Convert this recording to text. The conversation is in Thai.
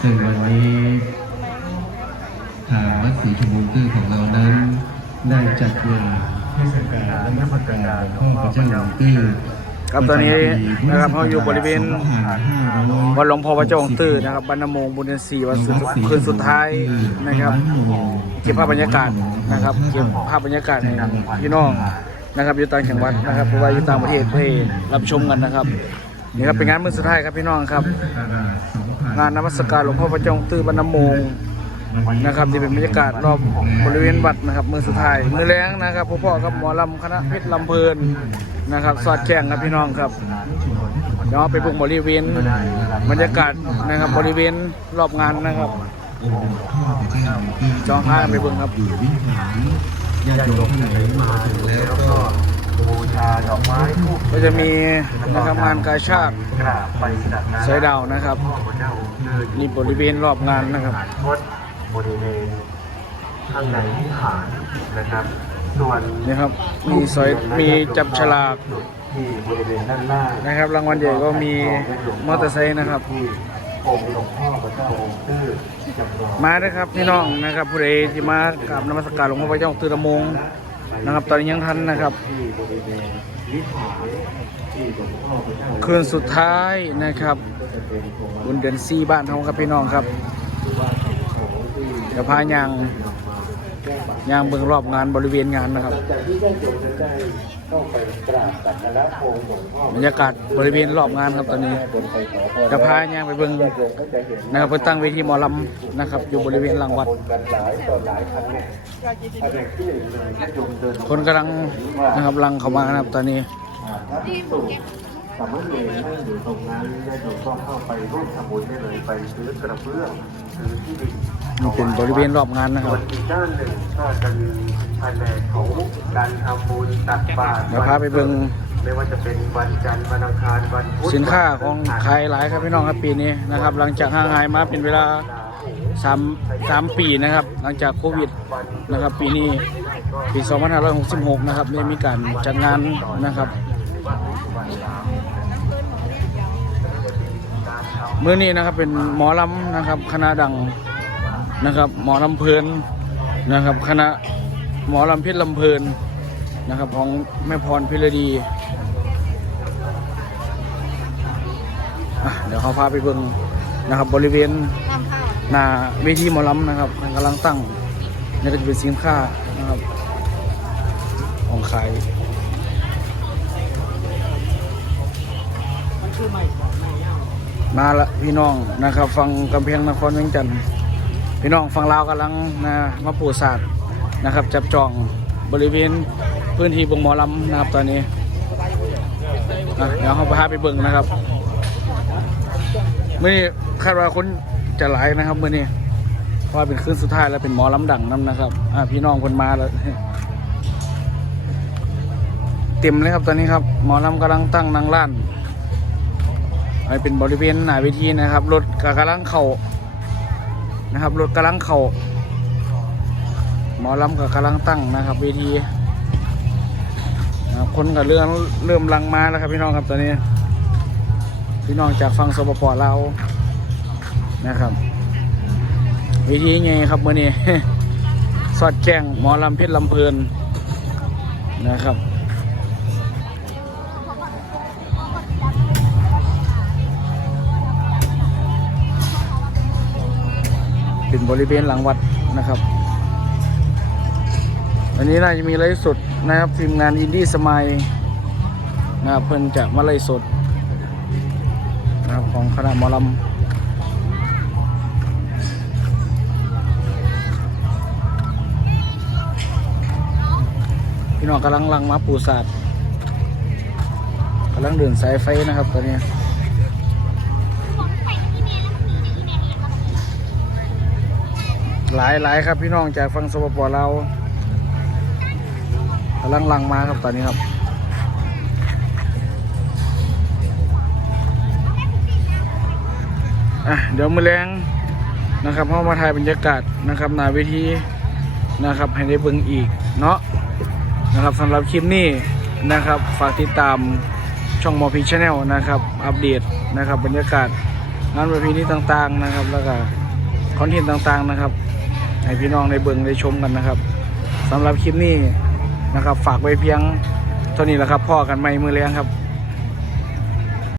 ซึ่งวันนี้ทางวัดศรีชมพูตื้อของเรานั้น ได้จัดงานเทศกาลและนักประกาศพ่อพระเจ้าหลวงตื้อครับตอนนี้นะครับเราอยู่บริเวณวัดหลวงพ่อพระเจ้าองค์ตื้อนะครับบรรณมงบุญเดือนสี่วันสุดคืนสุดท้ายนะครับเก็บภาพบรรยากาศนะครับเก็บภาพบรรยากาศให้พี่น้องนะครับอยู่ต่างจังหวัดนะครับเพราะว่าอยู่ต่างประเทศเพื่อรับชมกันนะครับ นี่ครับเป็นงานมื้อสุดท้ายครับพี่น้องครับ งานนมัสการหลวงพ่อพระจงตื้อบรรณมงนะครับที่เป็นบรรยากาศรอบบริเวณวัดนะครับมือสุดท้ายมือแรงนะครับพ่อพ่อครับหมอลำคณะเพชรลำเพลินนะครับ สอดแข่งครับพี่น้องครับเดี๋ยวไปบิ่งบริเวณบรรยากาศนะครับบริเวณรอบงานนะครับจองห้างไปเบิ่งครับอยู่วิหารญาติโยมท่ไหนมาถึงแล้วก็ บูชาดอกไม้ทูบก็จะมีนะครับงานกาชาติกราบไปจากนั้นสายดาวนะครับพระเจ้าเดินนี่บริเวณรอบงานนะครับพดบริเวณข้างในวิหารนะครับส่วนนี่ครับมีสอยมีจับฉลากที่บริเวณด้านล่างนะครับ รางวัลใหญ่ก็มีมอเตอร์ไซค์นะครับที่องค์หลวงพ่อพระเจ้าองค์ตื้อจำลองมาด้วยครับพี่น้องนะครับผู้ใดที่มากราบนมัสการหลวงพ่อพระเจ้าตือละมง นะครับ ตอนนี้ยังทันนะครับ คืนสุดท้ายนะครับบุญเดือนซีบ้านทองครับพี่น้องครับเดี๋ยวพายัง ยางเบื้องรอบงานบริเวณงานนะครับบรรยากาศบริเวณรอบงานครับตอนนี้จะพายางไปเบิ่งนะครับเพื่อตั้งเวทีหมอลำนะครับ อยู่บริเวณหลังวัด คนกำลังนะครับลังเข้ามานะครับตอนนี้สามาระภิกษุสามเณรนั่งอยู่ตรงนั้นญาติโยมก็เข้าไปร่วมทำบุญได้เลยไปซื้อกระเบื้องซื้อที่ดิน นี่เป็นบริเวณรอบงานนะคส่รัวบนอีกด้านหนึ่งก็จะมีแผนกของการทำบุญตักบาตรเดี๋ยวพาไปเบิ่งไม่ว่าจะเป็นวันจันทร์วันอังคารวันพุธสินค้าของขายหลายครับพี่น้องครับปีนี้นะครับ หลังจากห่างหายมาเป็นเวลาสามสามปีนะครับ หลังจากโควิดนะครับ ปีนี้ปี 2566 นะครับได้มีการจัดงานนะครับมื้อนี้นะครับเป็นหมอลำนะครับคณะดัง นะครับ หมอลำเพลินนะครับ คณะหมอลำเพชรลำเพลินนะครับ ของแม่พรพิรดีเดี๋ยวเขาพาไปเบิ่งนะครับ บริเวณหน้าเวทีหมอลำนะครับกำลังตั้งนี่ก็จะเป็นสินค้านะครับ ของขายมาละพี่น้องนะครับ ฟังกำแพงนครเวียงจันทร์ พี่น้องฟังลาวกำลังนะมาปูศาสตร์นะครับ จับจองบริเวณพื้นที่บงหมอลำนะครับตอนนี้อะเดี๋ยวเขาพาไปเบิ่งนะครับมื่อนี้คาดว่าคนจะหลายนะครับมื่อนี้เพราะว่าเป็นคืนสุดท้ายแล้วเป็นหมอลำดังน้ำนะครับอ่าพี่น้องคนมาแล้วเต็มเลยครับตอนนี้ครับหมอลำกำลังตั้งนางล้านอันนี้เป็นบริเวณหน้าเวทีนะครับรถก็กำลังเข่า นะครับรถกำลังเข่าหมอลำก็กำลังตั้งนะครับเวทีนะครับคนก็เริ่มเริ่มลังมาแล้วครับพี่น้องครับตอนนี้พี่น้องจากฟังสปปลานะครับวิธีไงครับมื่อนี้สอดแจ้งหมอลำเพชรลำเพลินนะครับ เป็นบริเวณหลังวัดนะครับ วันนี้น่าจะมีไลฟ์สดนะครับทีมงานอินดี้สมัยนะครับเพิ่นจะมาไลฟ์สดนะครับของคณะมอลำพี่น้องกำลังลังมาปูศาสตร์กำลังเดินสายไฟนะครับตอนนี้ หลายหลายครับพี่น้องจากฟังสปปเรากำลังลังมาครับตอนนี้ครับอะเดี๋ยวมือแรงนะครับเข้ามาถ่ายบรรยากาศนะครับนาเวทีนะครับให้ได้เบิ่งอีกเนาะนะครับสำหรับคลิปนี้นะครับฝากติดตามช่องมอพีชแนลนะครับอัปเดตนะครับบรรยากาศงานประเพณีต่างๆนะครับ แล้วก็คอนเทนต์ต่างๆนะครับ ให้พี่น้องได้เบิ่งได้ชมกันนะครับสำหรับคลิปนี้นะครับ ฝากไว้เพียงเท่านี้แหละครับพ่อกันไม่มือเลี้ยงครับ